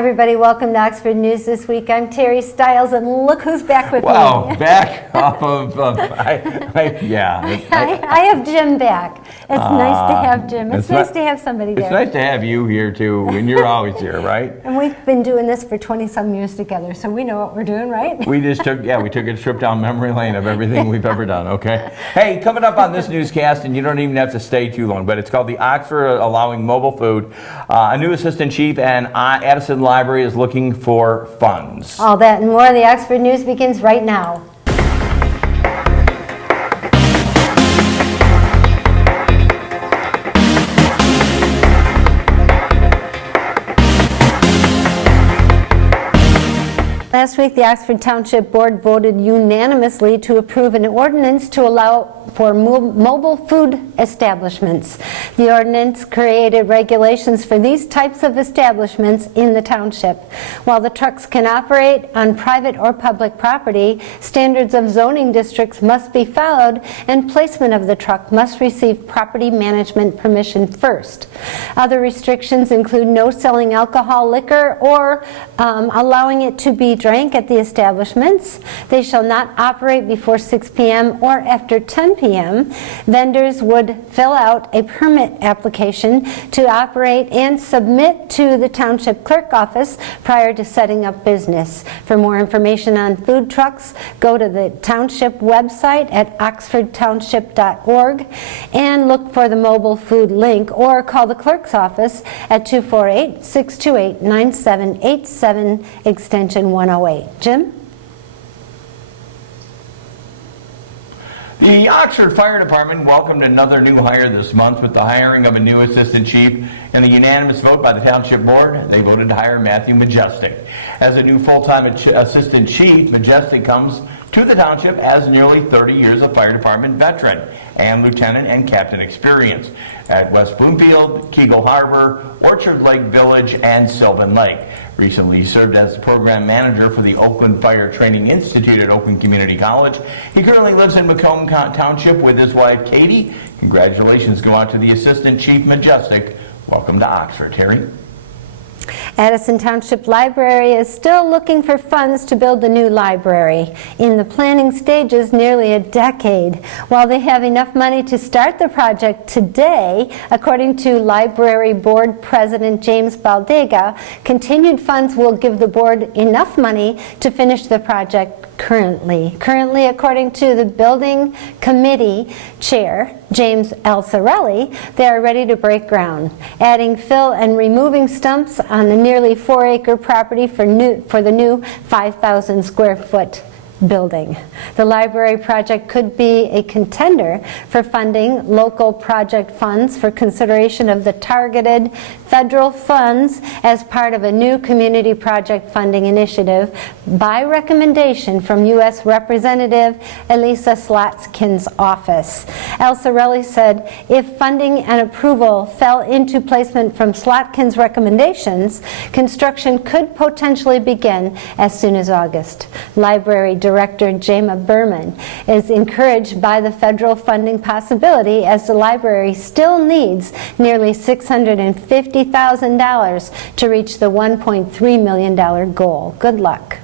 everybody, welcome to Oxford News This Week. I'm Terry Stiles, and look who's back with me. Wow, back off of, yeah. I have Jim back. It's nice to have Jim. It's nice to have somebody there. It's nice to have you here too, and you're always here, right? And we've been doing this for 20-some years together, so we know what we're doing, right? We took a trip down memory lane of everything we've ever done, okay? Hey, coming up on this newscast, and you don't even have to stay too long, but it's called the Oxford Allowing Mobile Food. A new assistant chief and Addison Library is looking for funds. All that and more of the Oxford News begins right now. Last week, the Oxford Township Board voted unanimously to approve an ordinance to allow for mobile food establishments. The ordinance created regulations for these types of establishments in the township. While the trucks can operate on private or public property, standards of zoning districts must be followed, and placement of the truck must receive property management permission first. Other restrictions include no selling alcohol, liquor, or allowing it to be drank at the establishments. They shall not operate before 6 p.m. or after 10 p.m. Vendors would fill out a permit application to operate and submit to the township clerk office prior to setting up business. For more information on food trucks, go to the township website at oxfordtownship.org and look for the mobile food link, or call the clerk's office at 248-628-9787 extension 108. Jim? The Oxford Fire Department welcomed another new hire this month with the hiring of a new assistant chief. In the unanimous vote by the Township Board, they voted to hire Matthew Majestic. As a new full-time assistant chief, Majestic comes to the township as nearly 30 years of fire department veteran and lieutenant and captain experience at West Bloomfield, Kegel Harbor, Orchard Lake Village, and Sylvan Lake. Recently, he served as program manager for the Oakland Fire Training Institute at Oakland Community College. He currently lives in Macomb Township with his wife, Katie. Congratulations go out to the Assistant Chief Majestic. Welcome to Oxford, Terry. Addison Township Library is still looking for funds to build the new library. In the planning stages, nearly a decade. While they have enough money to start the project today, according to Library Board President James Baldega, continued funds will give the board enough money to finish the project currently. Currently, according to the building committee chair, James Alsarelli, they are ready to break ground, adding fill and removing stumps on the nearly 4-acre property for the new 5,000 square foot building. The library project could be a contender for funding local project funds for consideration of the targeted federal funds as part of a new community project funding initiative by recommendation from U.S. Representative Elisa Slotkin's office. Alsarelli said if funding and approval fell into placement from Slotkin's recommendations, construction could potentially begin as soon as August. Library Director Jema Berman is encouraged by the federal funding possibility, as the library still needs nearly $650,000 to reach the $1.3 million goal. Good luck.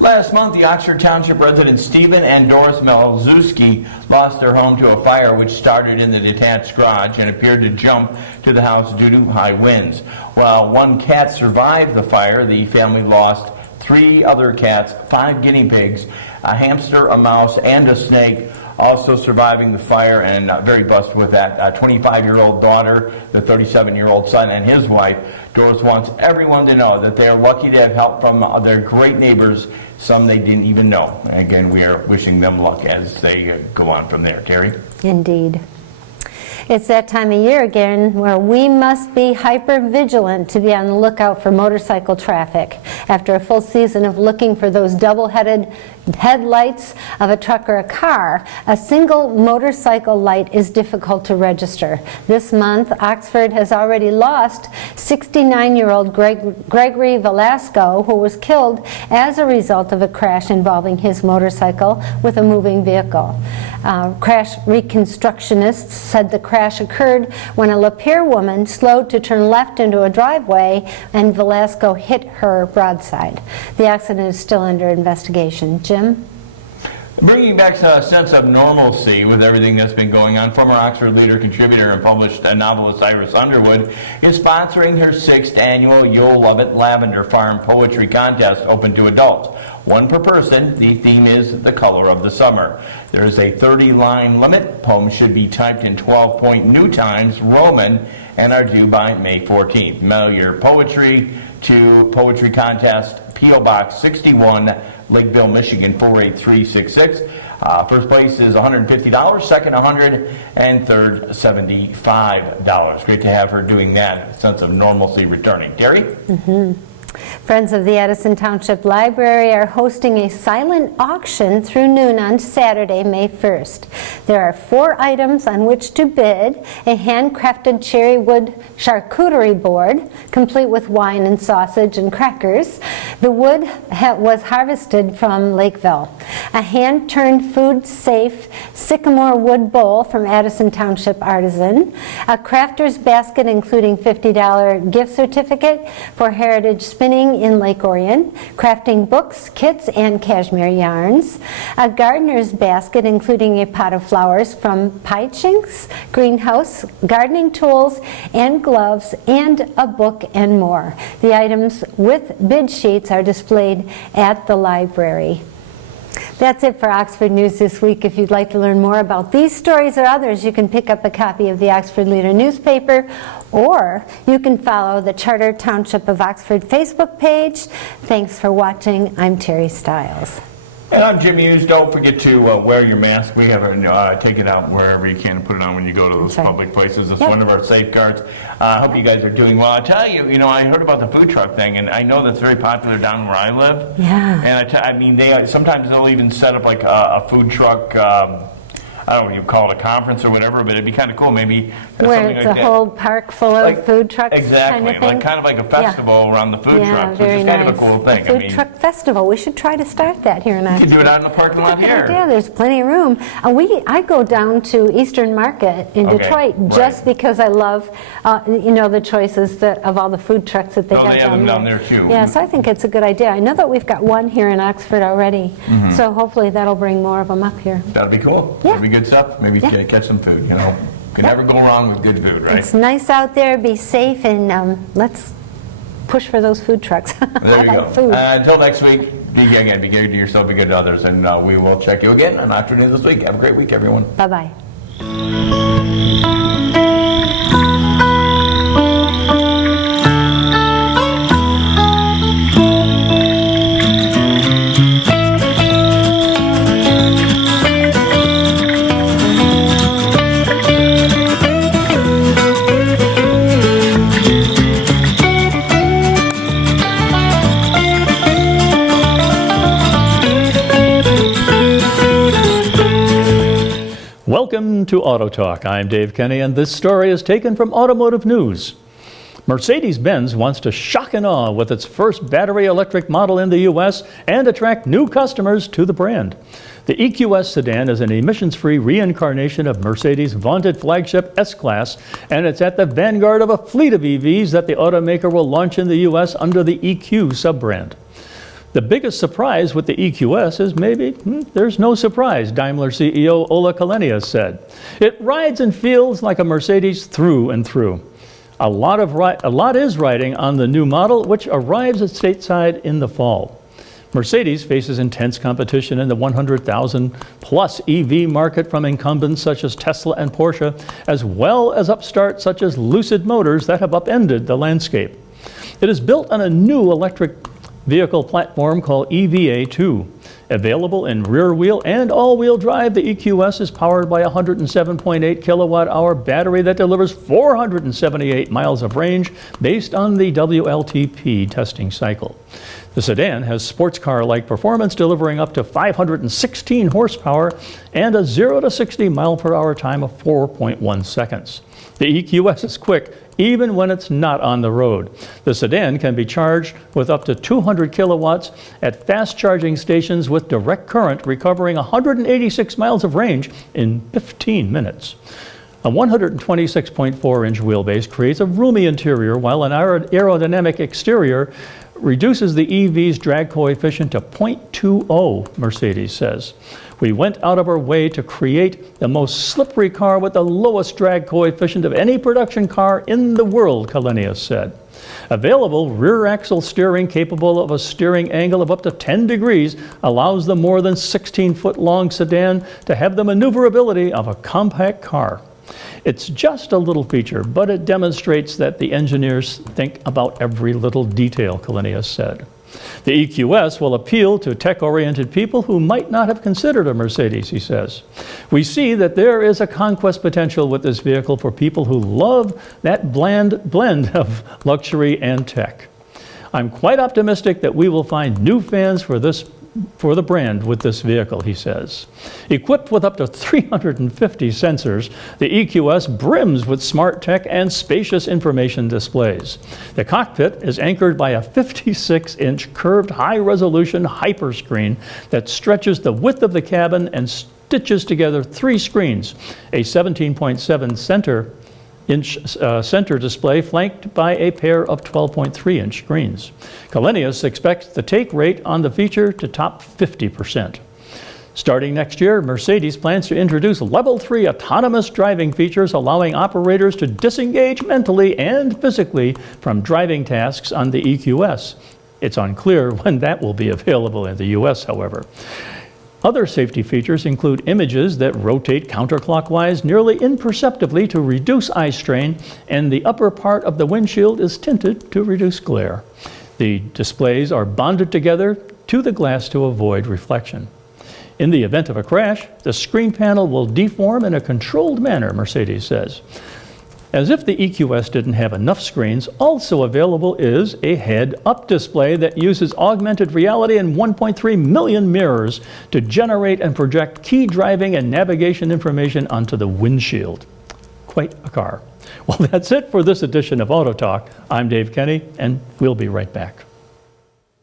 Last month, the Oxford Township residents Stephen and Doris Melzewski lost their home to a fire which started in the detached garage and appeared to jump to the house due to high winds. While one cat survived the fire, the family lost 3 other cats, 5 guinea pigs, a hamster, a mouse, and a snake, also surviving the fire, and very blessed with that 25-year-old daughter, the 37-year-old son, and his wife. Doris wants everyone to know that they are lucky to have help from their great neighbors, some they didn't even know. And again, we are wishing them luck as they go on from there. Terry? Indeed. It's that time of year again where we must be hyper vigilant to be on the lookout for motorcycle traffic. After a full season of looking for those double-headed headlights of a truck or a car, a single motorcycle light is difficult to register. This month, Oxford has already lost 69-year-old Gregory Velasco, who was killed as a result of a crash involving his motorcycle with a moving vehicle. Crash reconstructionists said the crash crash occurred when a Lapeer woman slowed to turn left into a driveway and Velasco hit her broadside. The accident is still under investigation. Jim? Bringing back a sense of normalcy with everything that's been going on, former Oxford Leader, contributor, and published novelist Iris Underwood is sponsoring her 6th annual You'll Love It Lavender Farm Poetry Contest open to adults. One per person. The theme is the color of the summer. There is a 30-line limit. Poems should be typed in 12-point New Times Roman and are due by May 14th. Mail your poetry to Poetry Contest, P.O. Box 61, Lakeville, Michigan 48366. First place is $150, second $100, and third $75. Great to have her doing that. Sense of normalcy returning. Terry? Friends of the Edison Township Library are hosting a silent auction through noon on Saturday, May 1st. There are 4 items on which to bid: a handcrafted cherry wood charcuterie board, complete with wine and sausage and crackers. The wood was harvested from Lakeville. A hand-turned food-safe sycamore wood bowl from Addison Township Artisan. A crafter's basket including $50 gift certificate for Heritage Spinning in Lake Orion, crafting books, kits, and cashmere yarns. A gardener's basket including a pot of flowers from Pie Chinks Greenhouse, gardening tools and gloves, and a book and more. The items with bid sheets are displayed at the library. That's it for Oxford News this week. If you'd like to learn more about these stories or others, you can pick up a copy of the Oxford Leader newspaper, or you can follow the Charter Township of Oxford Facebook page. Thanks for watching. I'm Terry Stiles. And I'm Jim Hughes. Don't forget to wear your mask. We have it, take it out wherever you can and put it on when you go to those public places. It's one of our safeguards. I hope you guys are doing well. I tell you, I heard about the food truck thing, and I know that's very popular down where I live. Yeah. And I mean, sometimes they'll even set up like a food truck. I don't know what you call it, a conference or whatever, but it'd be kind of cool. Maybe where something it's like a that. whole park full of food trucks. Exactly, kind of like a festival around the food trucks, which is kind of a cool thing. A food truck festival. We should try to start that here in You Oxford. can do it out in the parking lot here. Yeah, there's plenty of room. I go down to Eastern Market in Detroit just because I love, the choices of all the food trucks that they got they have them down there too. Yeah, so I think it's a good idea. I know that we've got one here in Oxford already, so hopefully that'll bring more of them up here. That'll be cool. Yeah. That'll be good stuff. Maybe catch some food. Can never go wrong with good food, right? It's nice out there. Be safe, and let's push for those food trucks. There you go. Food. Until next week, be good to yourself, be good to others, and we will check you again on Afternoon this week. Have a great week, everyone. Bye-bye. Welcome to Auto Talk. I'm Dave Kenny, and this story is taken from Automotive News. Mercedes-Benz wants to shock and awe with its first battery electric model in the U.S. and attract new customers to the brand. The EQS sedan is an emissions-free reincarnation of Mercedes' vaunted flagship S-Class, and it's at the vanguard of a fleet of EVs that the automaker will launch in the U.S. under the EQ sub-brand. The biggest surprise with the EQS is maybe there's no surprise, Daimler CEO Ola Källenius said. It rides and feels like a Mercedes through and through. A lot is riding on the new model, which arrives at stateside in the fall. Mercedes faces intense competition in the 100,000 plus EV market from incumbents such as Tesla and Porsche, as well as upstarts such as Lucid Motors that have upended the landscape. It is built on a new electric vehicle platform called EVA2. Available in rear-wheel and all-wheel drive, the EQS is powered by a 107.8 kilowatt-hour battery that delivers 478 miles of range based on the WLTP testing cycle. The sedan has sports car-like performance, delivering up to 516 horsepower and a 0 to 60 mile per hour time of 4.1 seconds. The EQS is quick, even when it's not on the road. The sedan can be charged with up to 200 kilowatts at fast charging stations with direct current, recovering 186 miles of range in 15 minutes. A 126.4-inch wheelbase creates a roomy interior, while an aerodynamic exterior reduces the EV's drag coefficient to 0.20, Mercedes says. We went out of our way to create the most slippery car with the lowest drag coefficient of any production car in the world, Källenius said. Available rear-axle steering capable of a steering angle of up to 10 degrees allows the more than 16-foot-long sedan to have the maneuverability of a compact car. It's just a little feature, but it demonstrates that the engineers think about every little detail, Källenius said. The EQS will appeal to tech-oriented people who might not have considered a Mercedes, he says. We see that there is a conquest potential with this vehicle for people who love that blend of luxury and tech. I'm quite optimistic that we will find new fans for the brand with this vehicle, he says. Equipped with up to 350 sensors, the EQS brims with smart tech and spacious information displays. The cockpit is anchored by a 56-inch curved high-resolution hyperscreen that stretches the width of the cabin and stitches together 3 screens, a 17.7 center display flanked by a pair of 12.3-inch screens. Källenius expects the take rate on the feature to top 50%. Starting next year, Mercedes plans to introduce Level 3 autonomous driving features, allowing operators to disengage mentally and physically from driving tasks on the EQS. It's unclear when that will be available in the US, however. Other safety features include images that rotate counterclockwise nearly imperceptibly to reduce eye strain, and the upper part of the windshield is tinted to reduce glare. The displays are bonded together to the glass to avoid reflection. In the event of a crash, the screen panel will deform in a controlled manner, Mercedes says. As if the EQS didn't have enough screens, also available is a head-up display that uses augmented reality and 1.3 million mirrors to generate and project key driving and navigation information onto the windshield. Quite a car. Well, that's it for this edition of Auto Talk. I'm Dave Kenny, and we'll be right back.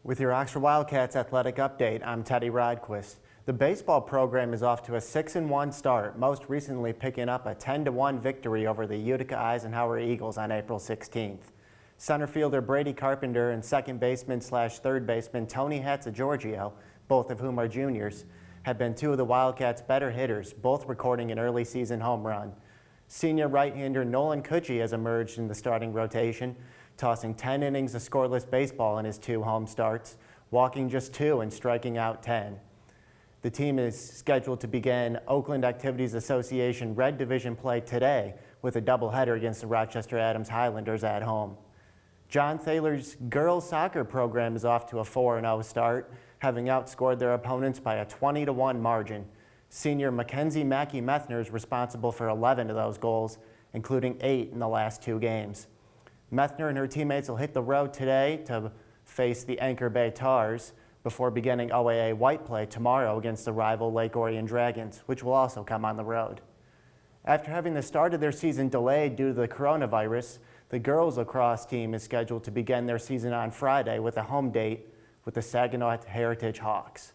With your Oxford Wildcats athletic update, I'm Teddy Rodquist. The baseball program is off to a 6-1 start, most recently picking up a 10-1 victory over the Utica Eisenhower Eagles on April 16th. Center fielder Brady Carpenter and second baseman/third baseman Tony Hatzigiorgio, both of whom are juniors, have been 2 of the Wildcats' better hitters, both recording an early season home run. Senior right-hander Nolan Cucci has emerged in the starting rotation, tossing 10 innings of scoreless baseball in his 2 home starts, walking just 2 and striking out 10. The team is scheduled to begin Oakland Activities Association Red Division play today with a doubleheader against the Rochester Adams Highlanders at home. John Thaler's girls soccer program is off to a 4-0 start, having outscored their opponents by a 20-1 margin. Senior Mackenzie Mackey Methner is responsible for 11 of those goals, including 8 in the last 2 games. Methner and her teammates will hit the road today to face the Anchor Bay Tars, before beginning OAA white play tomorrow against the rival Lake Orion Dragons, which will also come on the road. After having the start of their season delayed due to the coronavirus, the girls lacrosse team is scheduled to begin their season on Friday with a home date with the Saginaw Heritage Hawks.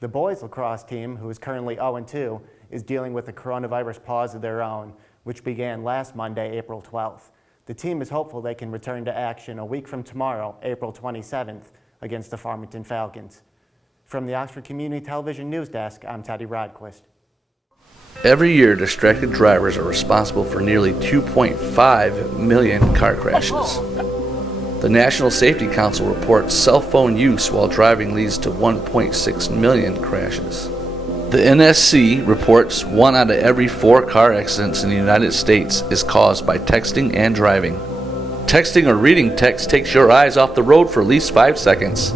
The boys lacrosse team, who is currently 0-2, is dealing with a coronavirus pause of their own, which began last Monday, April 12th. The team is hopeful they can return to action a week from tomorrow, April 27th, against the Farmington Falcons. From the Oxford Community Television News Desk, I'm Teddy Rodquist. Every year, distracted drivers are responsible for nearly 2.5 million car crashes. The National Safety Council reports cell phone use while driving leads to 1.6 million crashes. The NSC reports 1 out of every 4 car accidents in the United States is caused by texting and driving. Texting or reading text takes your eyes off the road for at least 5 seconds.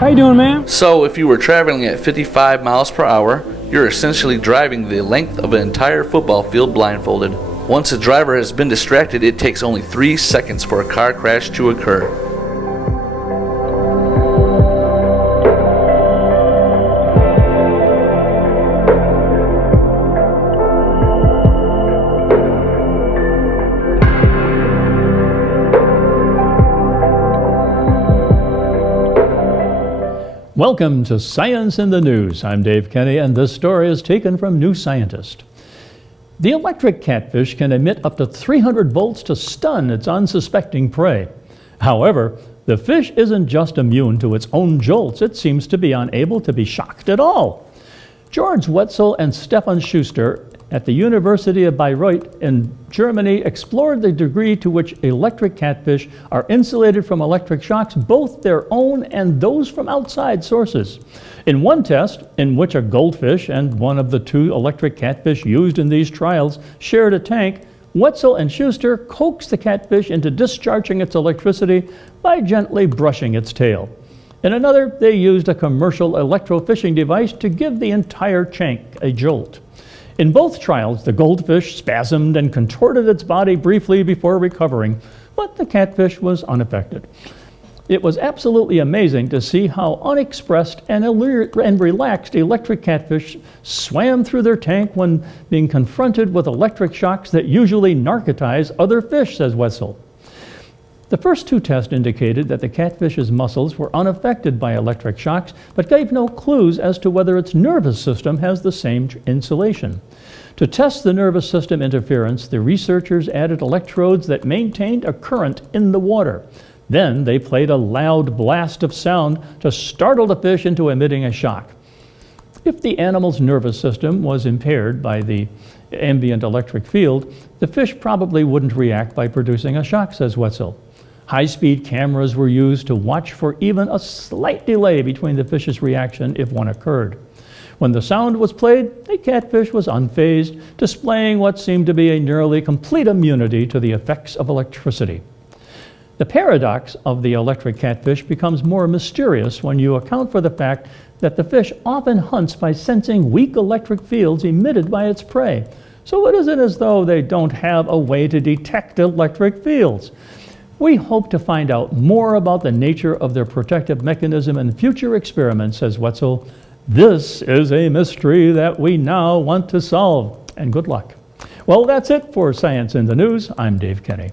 How you doing, ma'am? So if you were traveling at 55 miles per hour, you're essentially driving the length of an entire football field blindfolded. Once a driver has been distracted, it takes only 3 seconds for a car crash to occur. Welcome to Science in the News. I'm Dave Kenny, and this story is taken from New Scientist. The electric catfish can emit up to 300 volts to stun its unsuspecting prey. However, the fish isn't just immune to its own jolts, it seems to be unable to be shocked at all. George Wetzel and Stefan Schuster at the University of Bayreuth in Germany explored the degree to which electric catfish are insulated from electric shocks, both their own and those from outside sources. In one test, in which a goldfish and one of the two electric catfish used in these trials shared a tank, Wetzel and Schuster coaxed the catfish into discharging its electricity by gently brushing its tail. In another, they used a commercial electrofishing device to give the entire tank a jolt. In both trials, the goldfish spasmed and contorted its body briefly before recovering, but the catfish was unaffected. It was absolutely amazing to see how unexpressed and relaxed electric catfish swam through their tank when being confronted with electric shocks that usually narcotize other fish, says Wetzel. The first two tests indicated that the catfish's muscles were unaffected by electric shocks, but gave no clues as to whether its nervous system has the same insulation. To test the nervous system interference, the researchers added electrodes that maintained a current in the water. Then they played a loud blast of sound to startle the fish into emitting a shock. If the animal's nervous system was impaired by the ambient electric field, the fish probably wouldn't react by producing a shock, says Wetzel. High-speed cameras were used to watch for even a slight delay between the fish's reaction if one occurred. When the sound was played, the catfish was unfazed, displaying what seemed to be a nearly complete immunity to the effects of electricity. The paradox of the electric catfish becomes more mysterious when you account for the fact that the fish often hunts by sensing weak electric fields emitted by its prey. So it isn't as though they don't have a way to detect electric fields. We hope to find out more about the nature of their protective mechanism in future experiments, says Wetzel. This is a mystery that we now want to solve. And good luck. Well, that's it for Science in the News. I'm Dave Kenny.